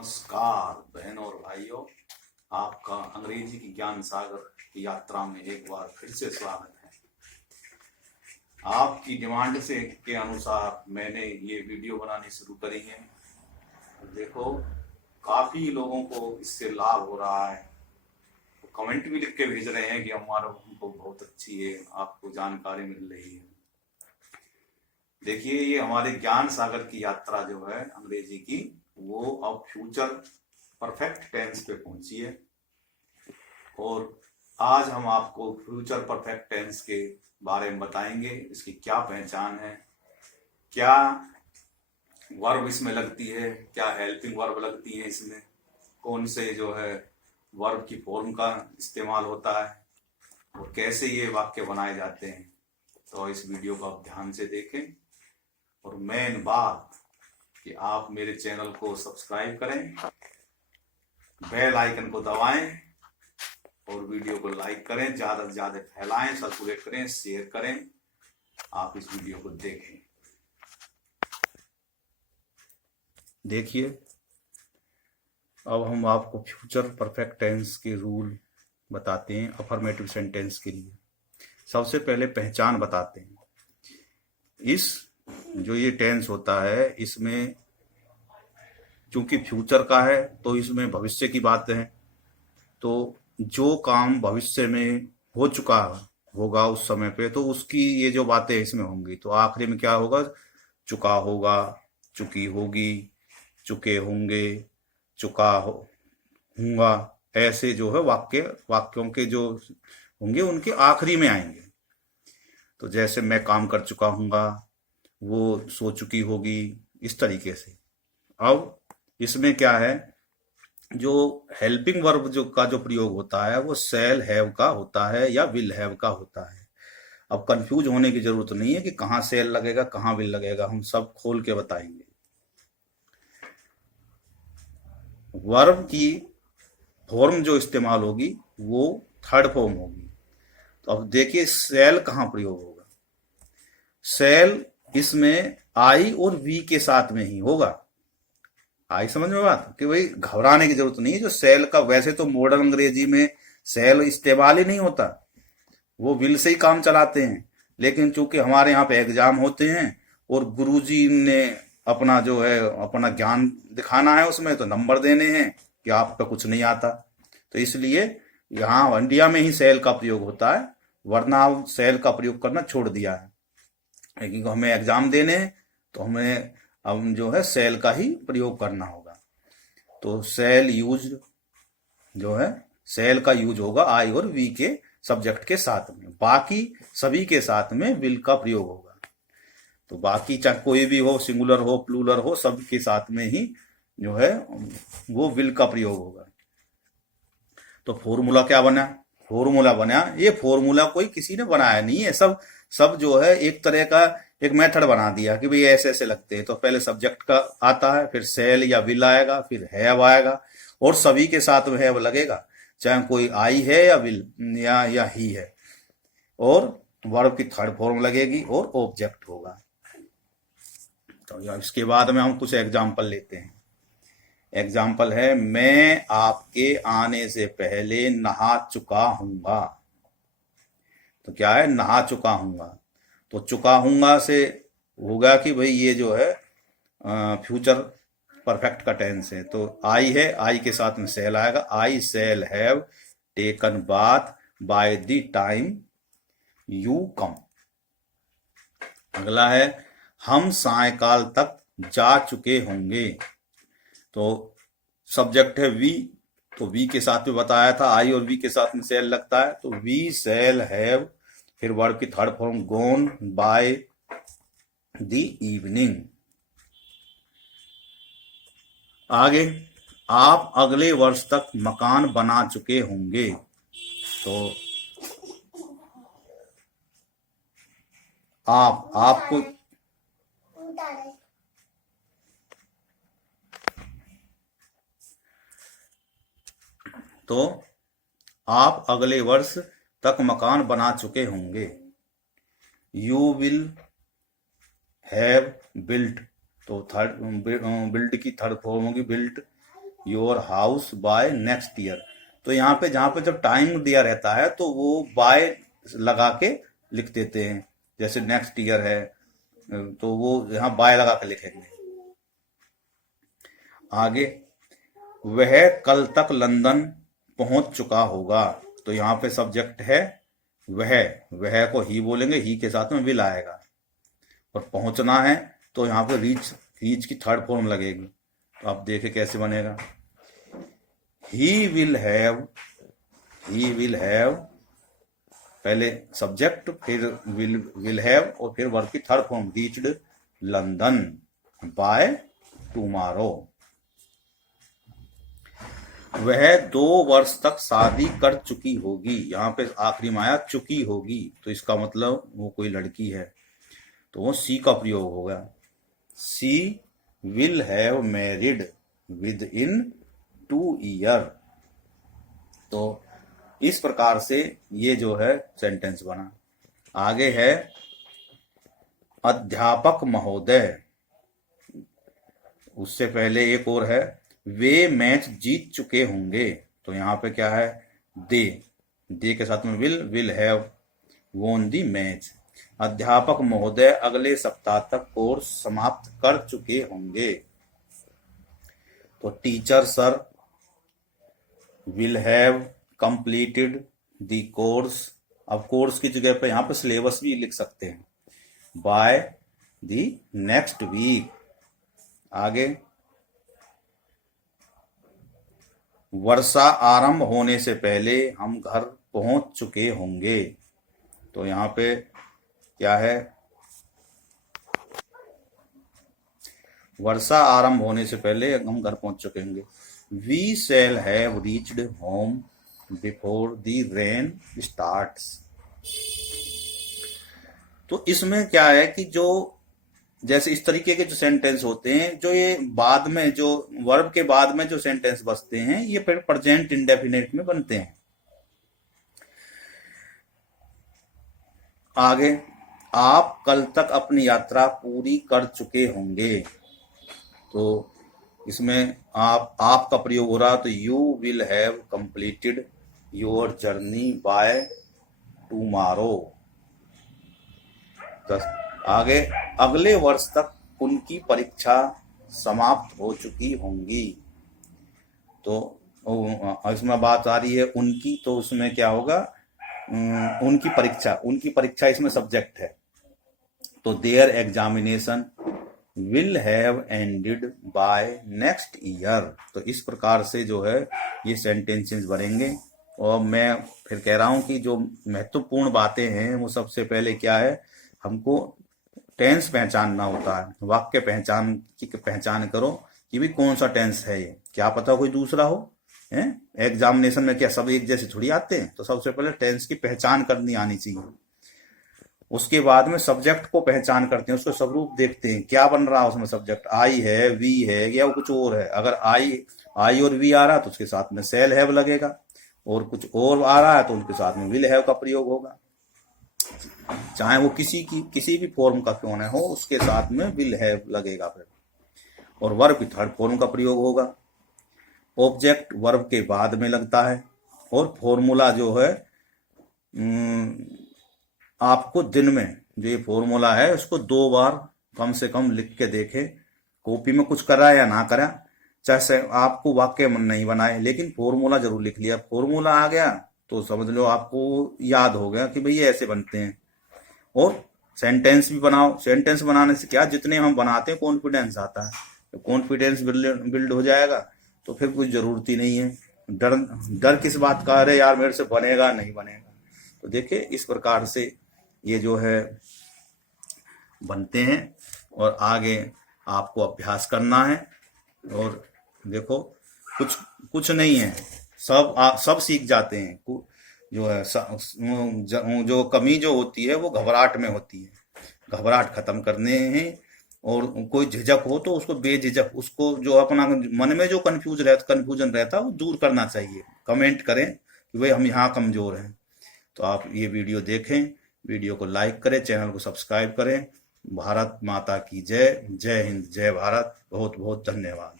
नमस्कार बहनों और भाइयों, आपका अंग्रेजी की ज्ञान सागर की यात्रा में एक बार फिर से स्वागत है। आपकी डिमांड से के अनुसार मैंने ये वीडियो बनानी शुरू करी है। देखो, काफी लोगों को इससे लाभ हो रहा है। कमेंट भी लिख के भेज रहे हैं कि हमारा हमको बहुत अच्छी है, आपको जानकारी मिल रही है। देखिए, ये हमारे ज्ञान सागर की यात्रा जो है अंग्रेजी की, वो अब फ्यूचर परफेक्ट टेंस पे पहुंची है। और आज हम आपको फ्यूचर परफेक्ट टेंस के बारे में बताएंगे, इसकी क्या पहचान है, क्या वर्ब इसमें लगती है, क्या हेल्पिंग वर्ब लगती है इसमें, कौन से जो है वर्ब की फॉर्म का इस्तेमाल होता है और कैसे ये वाक्य बनाए जाते हैं। तो इस वीडियो को आप ध्यान से देखें और मेन बात कि आप मेरे चैनल को सब्सक्राइब करें, बेल आइकन को दबाएं और वीडियो को लाइक करें, ज्यादा से ज्यादा फैलाएं, सर्कुलेट करें, शेयर करें। आप इस वीडियो को देखें। देखिए, अब हम आपको फ्यूचर परफेक्ट टेंस के रूल बताते हैं अफर्मेटिव सेंटेंस के लिए। सबसे पहले पहचान बताते हैं। इस जो ये टेंस होता है, इसमें चूंकि फ्यूचर का है तो इसमें भविष्य की बात है। तो जो काम भविष्य में हो चुका होगा उस समय पे, तो उसकी ये जो बातें इसमें होंगी। तो आखिरी में क्या होगा? चुका होगा, चुकी होगी, चुके होंगे, चुका होगा। ऐसे जो है वाक्यों के जो होंगे उनके आखिरी में आएंगे। तो जैसे मैं काम कर चुका हूँगा, वो सो चुकी होगी, इस तरीके से। अब इसमें क्या है, जो हेल्पिंग वर्ब जो प्रयोग होता है वो शैल हैव का होता है या विल हैव का होता है। अब कंफ्यूज होने की जरूरत नहीं है कि कहाँ शैल लगेगा कहाँ विल लगेगा, हम सब खोल के बताएंगे। वर्ब की फॉर्म जो इस्तेमाल होगी वो थर्ड फॉर्म होगी। तो अब देखिए, शैल कहाँ प्रयोग होगा। शैल इसमें आई और वी के साथ में ही होगा। आई समझ में बात कि भाई घबराने की जरूरत नहीं है। जो सेल का, वैसे तो मॉडर्न अंग्रेजी में सेल इस्तेमाल ही नहीं होता, वो विल से ही काम चलाते हैं। लेकिन चूंकि हमारे यहाँ पे एग्जाम होते हैं और गुरुजी ने अपना जो है अपना ज्ञान दिखाना है उसमें, तो नंबर देने हैं कि आपका कुछ नहीं आता, तो इसलिए यहाँ इंडिया में ही सेल का प्रयोग होता है। वरना सेल का प्रयोग करना छोड़ दिया है। लेकिन हमें एग्जाम देने हैं तो हमें अब जो है सेल का ही प्रयोग करना होगा। तो सेल यूज जो है, सेल का यूज होगा आई और वी के सब्जेक्ट के साथ में। बाकी सभी के साथ में विल का प्रयोग होगा। तो बाकी चाहे कोई भी हो, सिंगुलर हो, प्लूरल हो, सब के साथ में ही जो है वो विल का प्रयोग होगा। तो फॉर्मूला क्या बना? फॉर्मूला बना, ये फॉर्मूला कोई किसी ने बनाया नहीं है, सब सब जो है एक तरह का एक मेथड बना दिया कि भाई ऐसे ऐसे लगते हैं। तो पहले सब्जेक्ट का आता है, फिर सेल या विल आएगा, फिर हैव आएगा, और सभी के साथ में हैव लगेगा, चाहे कोई आई है या विल या ही है। और वर्ब की थर्ड फॉर्म लगेगी और ऑब्जेक्ट होगा। तो इसके बाद में हम कुछ एग्जाम्पल लेते हैं। एग्जाम्पल है, मैं आपके आने से पहले नहा चुका हूंगा। तो क्या है? नहा चुका हूंगा। तो चुका हूंगा से होगा कि भाई ये जो है फ्यूचर परफेक्ट का टेंस है। तो आई है, आई के साथ में सेल आएगा। I shall have taken bath by the time you come. अगला है, हम सायकाल तक जा चुके होंगे। तो सब्जेक्ट है वी, तो वी के साथ में बताया था, आई और वी के साथ में सेल लगता है। तो वी सेल हैव, फिर वर्ब की third form gone by the evening. आगे, आप अगले वर्ष तक मकान बना चुके होंगे। तो आपको तो आप अगले वर्ष तक मकान बना चुके होंगे। यू विल हैव बिल्ट, तो थर्ड बिल्ड की थर्ड फॉर्म होगी built, your house by next year. तो यहाँ पे जहाँ पे जब टाइम दिया रहता है तो वो बाय लगा के लिख देते हैं, जैसे नेक्स्ट ईयर है तो वो यहाँ बाय लगा के लिखेंगे। आगे, वह कल तक लंदन पहुंच चुका होगा। तो यहाँ पे सब्जेक्ट है वह को ही बोलेंगे, ही के साथ में विल आएगा। और पहुंचना है तो यहाँ पे रीच की थर्ड फॉर्म लगेगी। तो आप देखें कैसे बनेगा। ही विल हैव, पहले सब्जेक्ट फिर विल हैव और फिर वर्ब की third form reached London by tomorrow. वह 2 वर्ष तक शादी कर चुकी होगी। यहाँ पे आखिरी में आया चुकी होगी, तो इसका मतलब वो कोई लड़की है, तो वो सी का प्रयोग होगा। She will have married with 2 year. तो इस प्रकार से ये जो है सेंटेंस बना। आगे है अध्यापक महोदय, उससे पहले एक और है वे मैच जीत चुके होंगे। तो यहाँ पे क्या है, दे के साथ में विल हैव वोन दी मैच। अध्यापक महोदय अगले सप्ताह तक कोर्स समाप्त कर चुके होंगे। तो teacher sir will have completed the course. अब कोर्स की जगह पे यहाँ पे सिलेबस भी लिख सकते हैं, बाय द नेक्स्ट वीक। आगे, वर्षा आरंभ होने से पहले हम घर पहुंच चुके होंगे। तो यहाँ पे क्या है, वर्षा आरंभ होने से पहले हम घर पहुंच चुके होंगे। We shall have reached home before the rain starts. तो इसमें क्या है कि जो जैसे इस तरीके के जो सेंटेंस होते हैं, जो ये बाद में जो वर्ब के बाद में जो सेंटेंस बसते हैं, ये फिर प्रेजेंट इंडेफिनिट में बनते हैं। आगे, आप कल तक अपनी यात्रा पूरी कर चुके होंगे। तो इसमें आप का प्रयोग हो रहा, तो you will have completed your journey by tomorrow. आगे, अगले वर्ष तक उनकी परीक्षा समाप्त हो चुकी होंगी। तो इसमें बात आ रही है उनकी, तो उसमें क्या होगा, उनकी परीक्षा इसमें सब्जेक्ट है। तो their examination will have ended by next year. तो इस प्रकार से जो है ये सेंटेंसेस बनेंगे। और मैं फिर कह रहा हूं कि जो महत्वपूर्ण बातें हैं वो सबसे पहले क्या है, हमको टेंस पहचानना होता है। वाक्य पहचान करो कि भी कौन सा टेंस है ये, क्या पता कोई दूसरा हो। एग्जामिनेशन में क्या सब एक जैसे थोड़ी आते हैं, तो सबसे पहले टेंस की पहचान करनी आनी चाहिए। उसके बाद में सब्जेक्ट को पहचान करते हैं, उसको स्वरूप देखते हैं, क्या बन रहा है उसमें सब्जेक्ट, आई है, वी है या कुछ और है। अगर आई और वी आ रहा है तो उसके साथ में शैल हैव लगेगा, और कुछ और आ रहा है तो उनके साथ में विल हैव का प्रयोग होगा। चाहे वो किसी भी फॉर्म का क्यों न हो, उसके साथ में विल हैव लगेगा फिर। और वर्ब की थर्ड फॉर्म का प्रयोग होगा। ऑब्जेक्ट वर्ब के बाद में लगता है। और फॉर्मूला जो है, आपको दिन में जो ये फॉर्मूला है उसको 2 बार कम से कम लिख के देखें, कॉपी में कुछ करा या ना करा, चाहे आपको वाक्य नहीं बनाए, लेकिन फॉर्मूला जरूर लिख लिया। फॉर्मूला आ गया तो समझ लो आपको याद हो गया कि भाई ये ऐसे बनते हैं। और सेंटेंस भी बनाओ। सेंटेंस बनाने से क्या, जितने हम बनाते हैं कॉन्फिडेंस आता है। तो कॉन्फिडेंस बिल्ड हो जाएगा तो फिर कुछ जरूरत ही नहीं है। डर किस बात का, अरे यार मेरे से बनेगा नहीं बनेगा। तो देखिए इस प्रकार से ये जो है बनते हैं। और आगे आपको अभ्यास करना है। और देखो कुछ नहीं है, सब सीख जाते हैं। जो है जो कमी जो होती है वो घबराहट में होती है। घबराहट खत्म करने हैं। और कोई झिझक हो तो उसको बेझिझक, उसको जो अपना मन में जो कन्फ्यूजन रहता है वो दूर करना चाहिए। कमेंट करें कि भाई हम यहाँ कमजोर हैं। तो आप ये वीडियो देखें, वीडियो को लाइक करें, चैनल को सब्सक्राइब करें। भारत माता की जय। जय हिंद, जय भारत। बहुत बहुत धन्यवाद।